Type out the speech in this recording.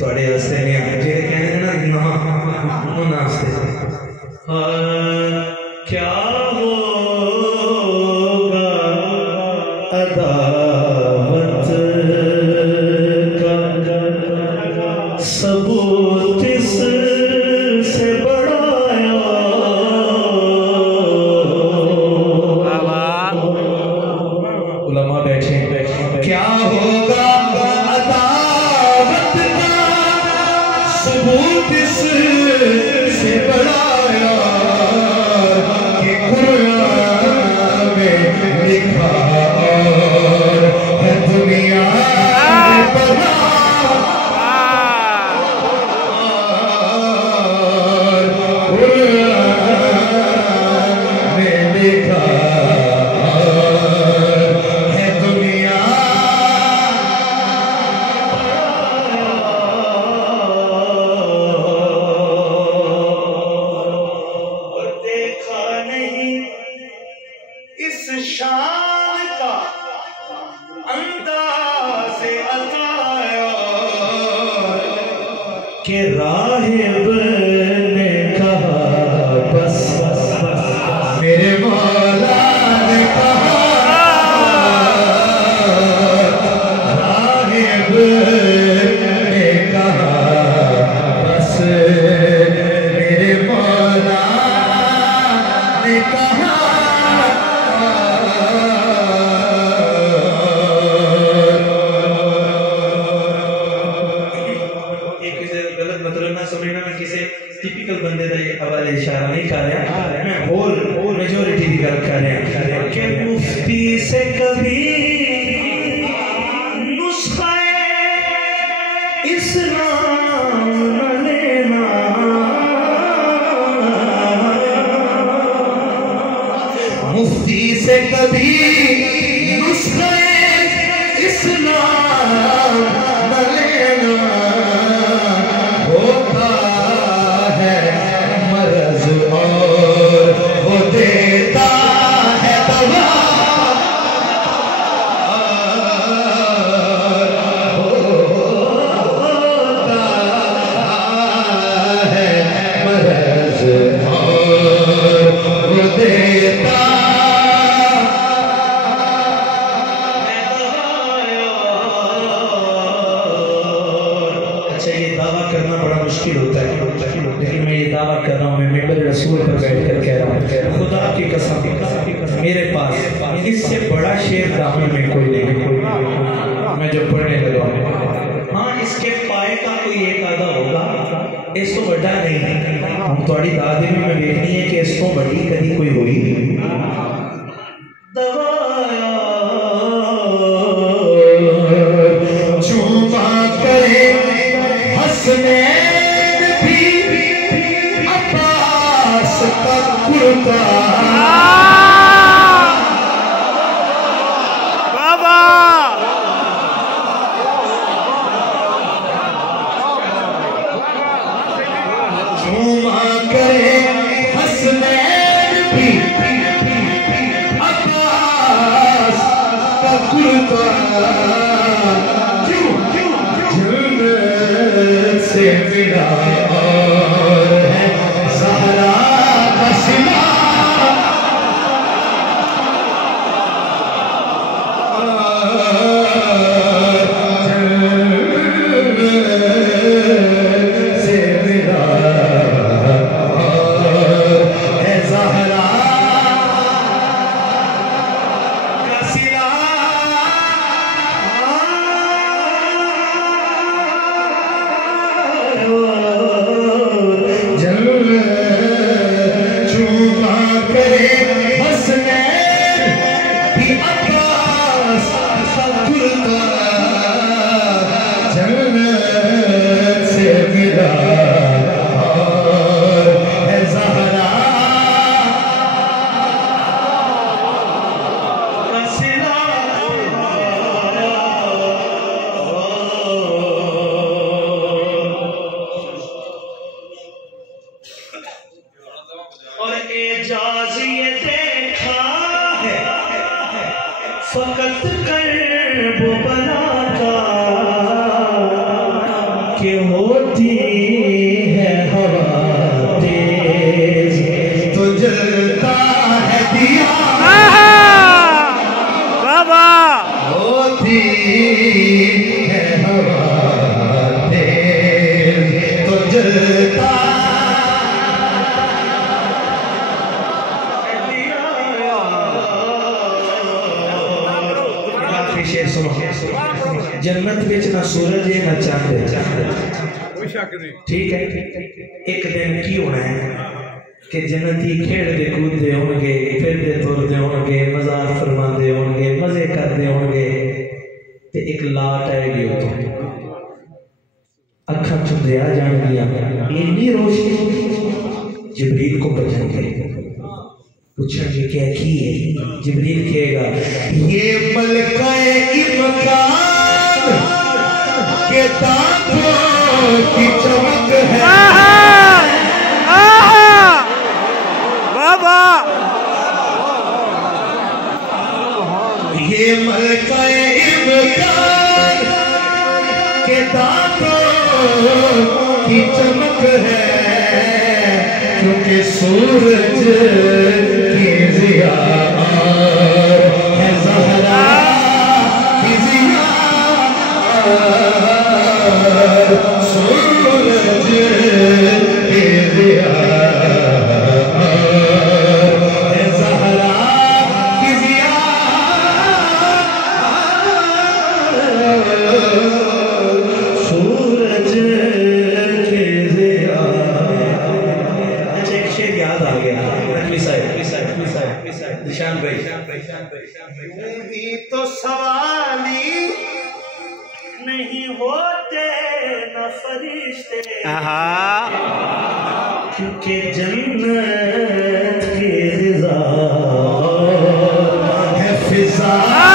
थोड़े वास्ते नया जेड़े कहने ना नवा उन्हां वास्ते क्या होगा अदावत का सबूत इससे बढ़ाया उलमा बैठे क्या होगा अदावत का सबूत इससे बढ़ाया कि कुरान में लिखा और है दुनिया में पढ़ा शान का अंदाज़े अताया कि राहिब ने कहा बस मेरे मौला ने कहा राहिब ने कहा बस मेरे मौला ने कहा टिपिकल बंदे का ये हवाले इशारा नहीं कर रहा मैं होल मेजॉरिटी की गल कर रहा कि मुफ्ती से कभी नुस्खा इस्लाम न लेना मुफ्ती से कभी नुस्खा इस्लाम न लेना होता मरज और वो देता है दवा होता है मरज और वो देता अच्छा ये दावा करना बड़ा मुश्किल होता है लेकिन मैं ये दावा कर रहा हूँ मैं मेंबर रसूल पर बैठकर कह रहा हूँ खुदा की कसम मेरे पास इससे बड़ा शेर दामन में कोई नहीं मैं जो पढ़ने लगा हाँ इसके पाए का कोई एक आधा होगा इस तो बड़ा नहीं हम थोड़ी दादी में मैं देखनी है कि इस तो बड़ी कभी कोई हुई दवाया चूमा करे हंसने बाबा झूमा करे हसनैन भी अब्बास का कुर्ता क्यों से मिला और है ज़हरा का सिला है हवा तेज तो जलता शेर सुनो जन्नत विच ना सूरज है ना चांद है ठीक है एक दिन की होना है कि जन्नती खेलते कूदते होंगे फिरते तुरते होंगे मजाक फरमाते होंगे मजे करते होंगे ते एक लाट आएगी अखा चुंदे आ जाएंगियां इतनी रोशनी जिब्रील को बचाएंगे पूछेंगे क्या की है जिब्रील कहेगा ये मलकाए इमकान के दांतों की चमक है बाबा ये मलकाए इमकान के दांतों की चमक है क्योंकि सूरज की ज़िया है ज़हरा की ज़िया सूरज की ज़िया है ज़हरा की ज़िया सूरज की ज़िया। अच्छा एक शेर याद आ गया निशान भाई तो सवाली नहीं होते न फरिश्ते क्योंकि जन्नत की फिजा है फिजा